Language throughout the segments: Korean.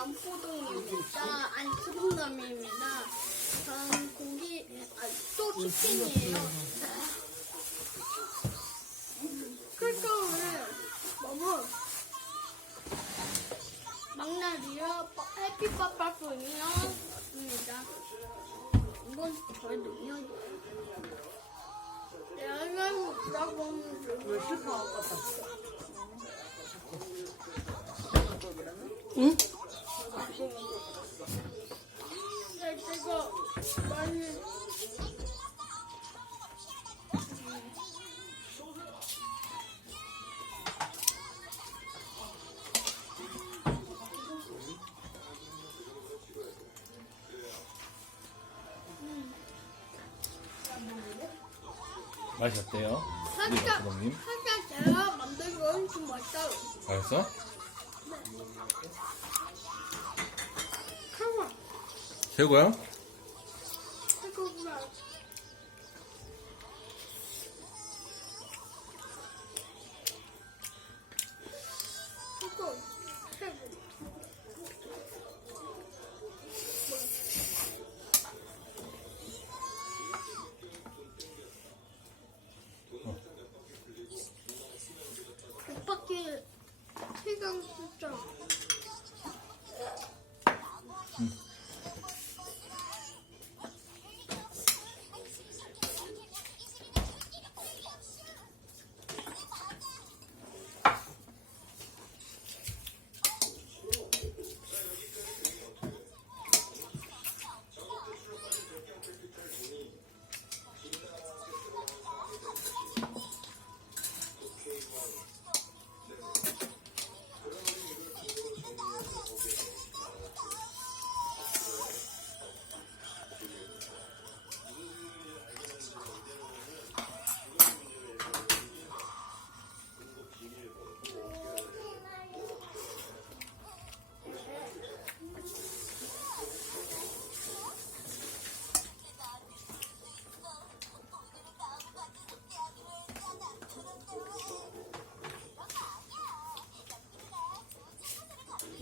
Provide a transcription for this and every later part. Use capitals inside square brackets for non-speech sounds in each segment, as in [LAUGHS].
남포동입니다. 안스름남입니다. 전 고기, 아, 또 치킨이에요. 그러니까 오늘 너무 막날이요. 해피빠빠뿐이요입니다. 이건 저의 능력이에요. 내가 뭐라고 왜안 갔다? 응? 네, 맛이 어때요? 살짝 감독님 살짝 제가 만든 건좀 맛있어요. 맛있어? 카와 최고야?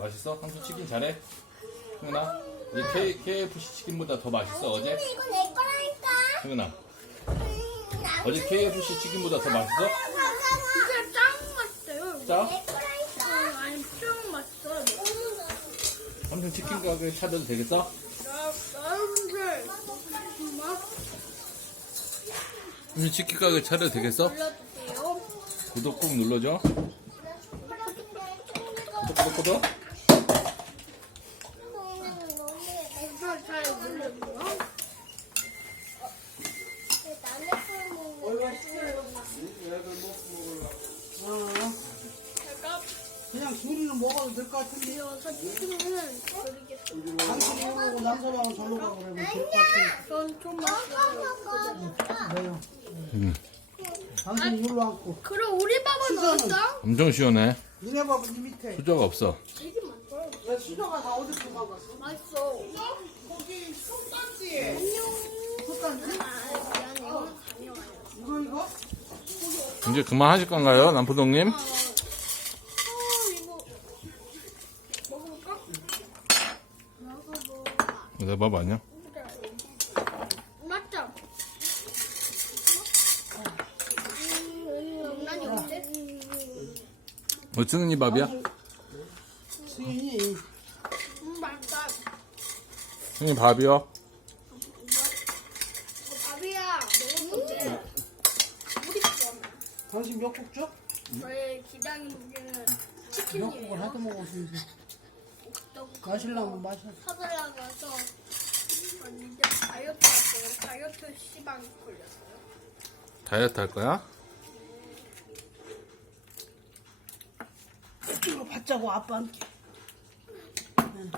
맛있어? 한수 치킨 잘해? 승은아 이 K, KFC 치킨보다 더 맛있어 어제? 이거 내 거라니까. 승은아 어제 KFC 치킨보다 더 맛있어? 진짜 짱 맛있어요. 짜? 내 거라니까. 어, 아니 짱 맛있어요. 삼성 치킨 가게 찾아도 되겠어? 나 여러분들 정말 삼성 치킨 가게 찾아도 되겠어? 불러주세요. 구독 꼭 눌러줘 구독 구독 구독 먹어도 될 것 같은데. 당신이 이거 먹고 남서방은 절로 가고 그러면 될것 같은데. 전좀 맛있어요. 매형. 음. 당신이 일로 앉고. 그럼 우리 밥은 수저는? 어디다? 엄청 시원해 니네 밥은 이 밑에. 수저가 없어 되게 맛있어요. 야, 수저가 다 어디서 가봤어? 맛있어. 거기 솥단지에. 안녕. 솥단지? 아, 미안해요. 다녀와요. 이거, 이거? 이제 그만하실 건가요 남포동님? 어, 이거 먹어볼까? 먹어볼까? 내 밥 아니야? 맞죠? 음, 영란이 어때? 어 승은이 밥이야? 수인이 음, 맛있다. 승은이 밥이요? 어, 밥이야. 먹었는데 물이 좋아. 당신 몇 국 줘? 저의 기장이 무게는 치킨이에요. 하도 먹었으면서. 떡 마실라면 마셔. 사달라고 해서 이제 다이어트 할게요. 다이어트 시방 걸렸어요. 다이어트 할 거야? 이거 받자고 아빠한테.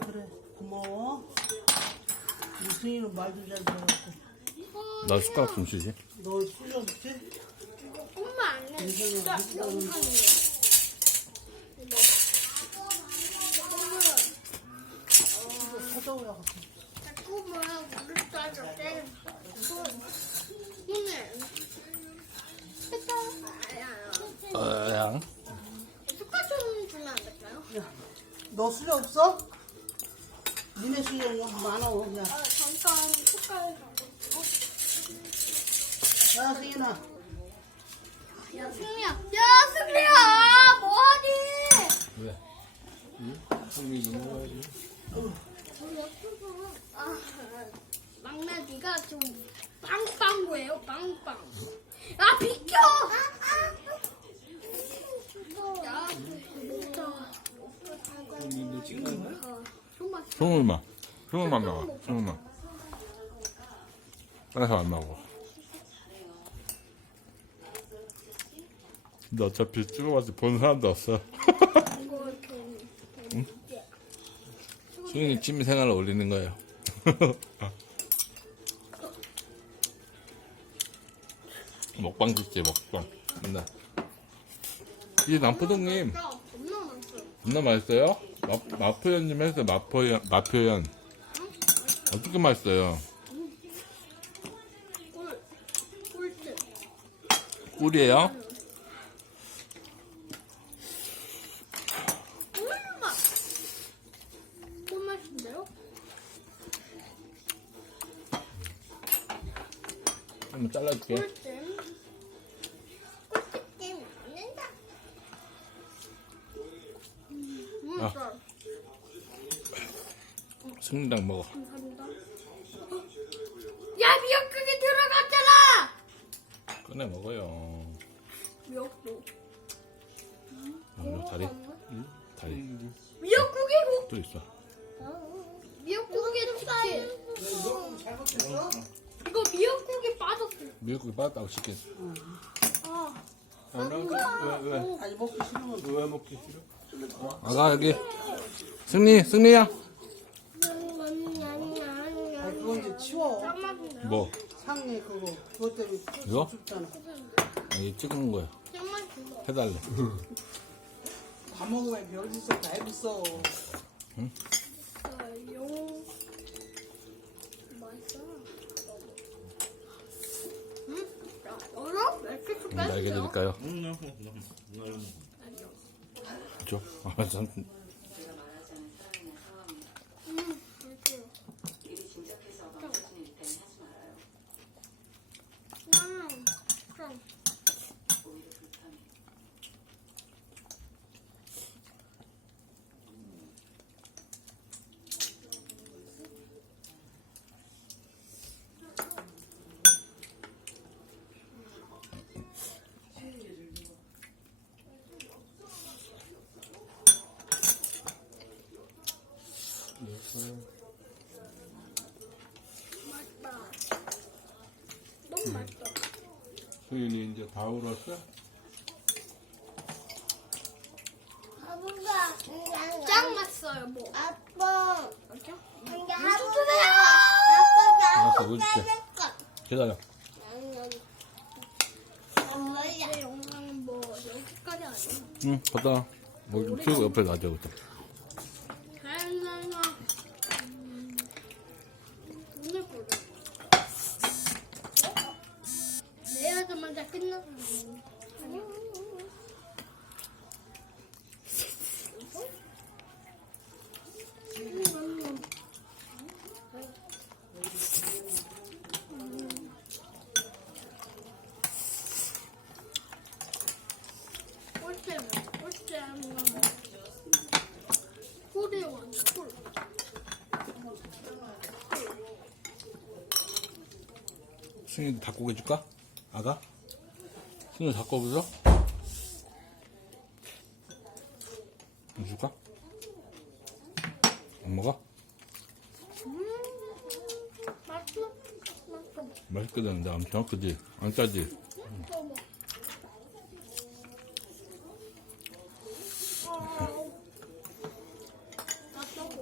그래 고마워 유승이는 말도 잘 들었고 나 숟가락 좀 주지. 너 술렸지? 이거 꿈만 안 내. 진짜 영상이에요. 이거. 꿈은 이거 같아 내 꿈은 우리 꿈을 아야 어양. 숟가락 좀 주면 안 될까요? 야너 술려 없어? 니네 술려 여기 많아 야, 아 잠깐 숟가락 잡고 야 승인아 야 승리야 야 승리야 뭐하니 왜? 응? 형이 넘어가야지. 아 막내 네가 좀 빵빵구예요 빵빵 야 비켜 야 아, 소물만. 소물만 먹어. 소물만. 그래서 안 먹어. 너 어차피 찍어봐서 본 사람도 없어. [LAUGHS] 이거 이렇게 수인이 취미 생활을 올리는 거예요. [LAUGHS] 먹방 찍지 먹방. 맨날. 이 남포동님 야 겁나 많어요 겁나 맛있어요? 마, 마표현님 했어요. 마표현 마표현. 어떻게 맛있어요? 꿀 꿀이에요? 꿀맛 꿀맛인데요? 한번 잘라줄게. 꿀잼 꿀팁 먹는다 음 아. 맛있어 승리당 먹어. 감사합니다 야 미역국이 들어갔잖아 꺼내 먹어요. 미역국 어, 다리. 응? 다리. 미역국이 국 또 있어. 미역국이 빠졌다고 치킨. 아 왜, 왜? 아니 먹기 싫으면 왜 먹기 싫어? 아가 여기. 승리, 승리야. 아니 그거 이제 치워? 뭐? 상에 그거 그것 때문에 이거? 춥잖아 여기 찍은 거야. 해달래. 밥 먹으면 별짓을 다 해봤어 용 맛있어 응? 야 얼어? 왜 뺐어요? 드릴까요? 줘. 아, 전 맛있다. 너무 맛있다. 수인이 이제 다 울었어? 아빠가 뭐. 기다려. 뭐. 응, 걷다. 뭐, 키우고 옆에 놔줘, 그때. 잘나나. 음, 오늘 거를. 내야자마자 끝났어. 승희도 닭고기 해줄까? 아가? 승희 닭고기 줘? 안 줄까? 안 먹어? 맛있거든, 근데 엄청, 그지? 안 짜지?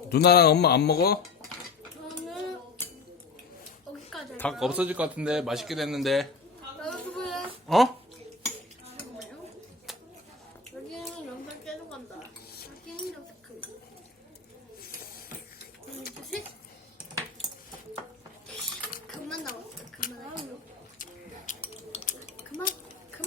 누나랑 엄마 안 먹어? 저는 여기까지 닭 할까요? 없어질 것 같은데 맛있게 됐는데 어? 잠깐만요 여기는 영상 계속 간다 여기는 영상 크 하나 둘셋 그만 나왔어